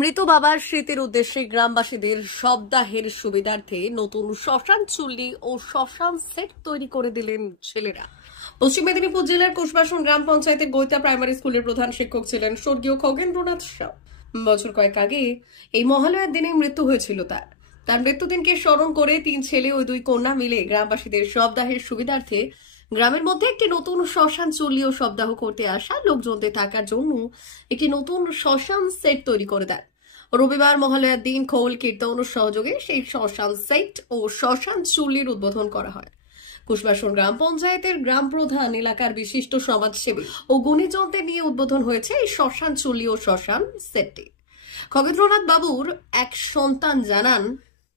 মৃত বাবার স্মৃতির উদ্দেশ্যে গ্রামবাসীদের শবদাহের সুবিধার্থে নতুন শ্মশান চুল্লি ও শ্মশান সেট তৈরি করে দিলেন ছেলেরা। পশ্চিম মেদিনীপুর জেলার কোষবাসন গ্রাম পঞ্চায়েতের গৈতা প্রাইমারি স্কুলের প্রধান শিক্ষক ছিলেন স্বর্গীয় খগেন্দ্রনাথ সাউ। বছর কয়েক আগে এই মহালয়ার দিনে মৃত্যু হয়েছিল তার মৃত্যুদিনকে স্মরণ করে 3 ছেলে ও 2 কন্যা মিলে গ্রামবাসীদের শবদাহের সুবিধার্থে গ্রামের মধ্যে একটি নতুন শ্মশান চুল্লি ও শবদাহ করতে আসা লোকজনদের থাকার জন্য একটি নতুন শ্মশান সেট তৈরি করে দেন। রবিবার মহালয়ার দিন খোল কীর্তন ও সহযোগে সেই শ্মশান সেট ও শ্মশান চুল্লির উদ্বোধন করা হয়। কোষবাসন গ্রাম পঞ্চায়েতের গ্রাম প্রধান, এলাকার বিশিষ্ট সমাজসেবী ও গুণীজনদের নিয়ে উদ্বোধন হয়েছে এই শ্মশান চুল্লি ও শ্মশান সেটটি। খগেন্দ্রনাথ বাবুর এক সন্তান জানান,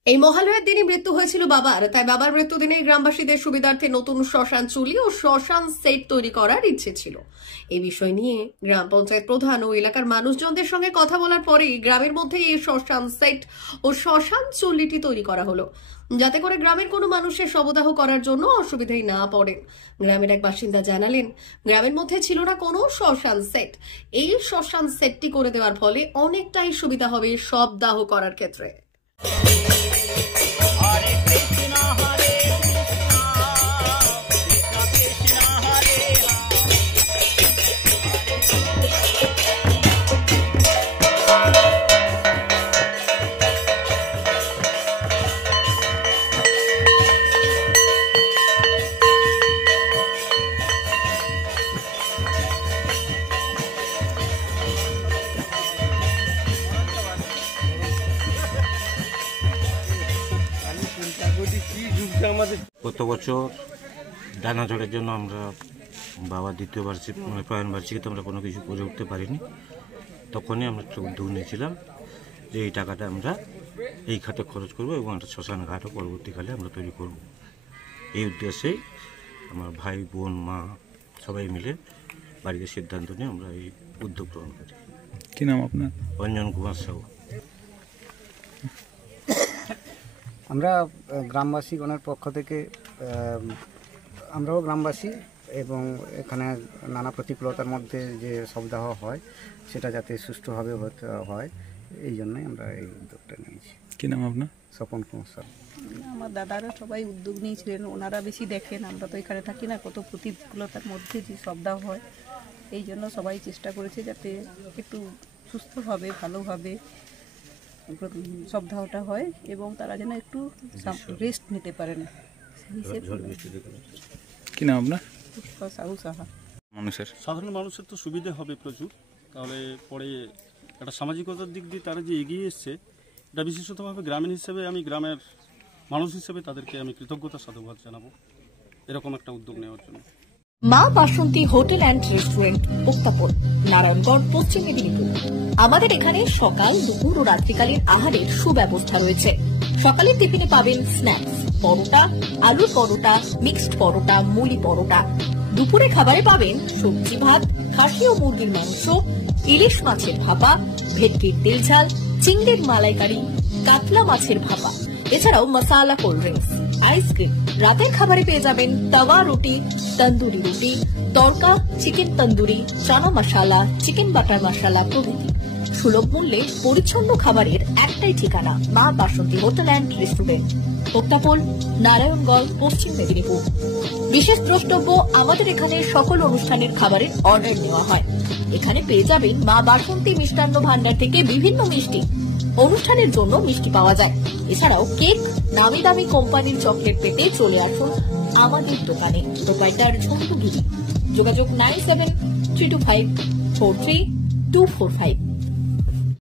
এই মহালয়ার দিনে মৃত্যু হয়েছিল বাবার, তাই বাবার মৃত্যুদিনে গ্রামবাসীদের সুবিধার্থে নতুন শ্মশান চুল্লি ও শ্মশান সেট তৈরি করার ইচ্ছে ছিল। এই বিষয় নিয়ে গ্রাম পঞ্চায়েত প্রধান ও এলাকার মানুষজনদের সঙ্গে কথা বলার পরেই গ্রামের মধ্যে এই শ্মশান সেট ও শ্মশান চুল্লিটি তৈরি করা হলো, যাতে করে গ্রামের কোনো মানুষের শবদাহ করার জন্য অসুবিধায় না পড়েন। গ্রামের এক বাসিন্দা জানালেন, গ্রামের মধ্যে ছিল না কোনো শ্মশান সেট। এই শ্মশান সেটটি করে দেওয়ার ফলে অনেকটাই সুবিধা হবে শবদাহ করার ক্ষেত্রে। গত বছর ডানা ঝড়ের জন্য আমরা বাবা দ্বিতীয় বার্ষিক প্রয়াণ বার্ষিকীতে আমরা কোনো কিছু করে উঠতে পারিনি। তখনই আমরা একটা উদ্যোগ নিয়েছিলাম যে এই টাকাটা আমরা এই খাতে খরচ করব এবং একটা শ্মশান ঘাটও পরবর্তীকালে আমরা তৈরি করব। এই উদ্দেশ্যেই আমার ভাই, বোন, মা সবাই মিলে বাড়িতে সিদ্ধান্ত নিয়ে আমরা এই উদ্যোগ গ্রহণ করি। কী নাম আপনার? অঞ্জন কুমার সাউ। আমরা গ্রামবাসীগণের পক্ষ থেকে আমরাও গ্রামবাসী এবং এখানে নানা প্রতিকূলতার মধ্যে যে শবদাহ হয় সেটা যাতে সুষ্ঠুভাবে হয়, এই জন্যই আমরা এই উদ্যোগটা নিয়েছি। কী নাম আপনার? স্বপন কুমার সাউ। আমার দাদারা সবাই উদ্যোগ নিয়েছিলেন, ওনারা বেশি দেখেন, আমরা তো এখানে থাকি না, কত প্রতিকূলতার মধ্যে যে শবদাহ হয়, এই জন্য সবাই চেষ্টা করেছে যাতে একটু সুস্থভাবে ভালোভাবে শবদাহটা হয় এবং তারা যেন একটু রেস্ট নিতে পারেন। কি নাম আপনার? সাহু সাহা। সাধারণ মানুষের তো সুবিধে হবে প্রচুর, তাহলে পরে একটা সামাজিকতার দিক দিয়ে তারা যে এগিয়ে এসছে, এটা বিশেষতভাবে গ্রামীণ হিসেবে, আমি গ্রামের মানুষ হিসেবে তাদেরকে আমি কৃতজ্ঞতা সাধুবাদ জানাবো এরকম একটা উদ্যোগ নেওয়ার জন্য। মা বাসন্তী হোটেল অ্যান্ড রেস্টুরেন্ট, উত্তাপন, নারায়ণগড়, পশ্চিম মেদিনীপুর। আমাদের এখানে সকাল, দুপুর ও রাত্রিকালীন আহারের সুব্যবস্থা রয়েছে। সকালের টিফিনে পাবেন স্ন্যাক্স, পরোটা, আলুর পরোটা, মিক্সড পরোটা, মুলি পরোটা। দুপুরে খাবারে পাবেন সবজি ভাত, খাসি ও মুরগির মাংস, ইলিশ মাছের ভাপা, ভেটকির তেল ঝাল, চিংড়ির মালাইকারি, কাতলা মাছের ভাপা, এছাড়াও মশালা কোল্ড ড্রিঙ্কস, আইসক্রিম। রাতের খাবারে পেয়ে যাবেন তাওয়া রুটি, তন্দুরি রুটি, তড়কা, চিকেন তন্দুরি, চানা মশালা, চিকেন বাটার মশালা প্রভৃতি। সুলভ মূল্যে পরিচ্ছন্ন খাবারের একটাই ঠিকানা, মা বাসন্তী হোটেল অ্যান্ড রেস্টুরেন্ট, উত্তাপন, নারায়ণগড়, পশ্চিম মেদিনীপুর। বিশেষ দ্রষ্টব্য, আমাদের এখানে সকল অনুষ্ঠানের খাবারের অর্ডার নেওয়া হয়। এখানে পেয়ে যাবেন মা বাসন্তী মিষ্টান্ন ভান্ডার থেকে বিভিন্ন মিষ্টি। অনুষ্ঠানের জন্য মিষ্টি পাওয়া যায়। এছাড়াও কেক, নামি দামি কোম্পানির চকলেট পেতে চলে আসুন আমাদের দোকানে। প্রোপাইটার ঝন্টু গিরি। যোগাযোগ 9732543245।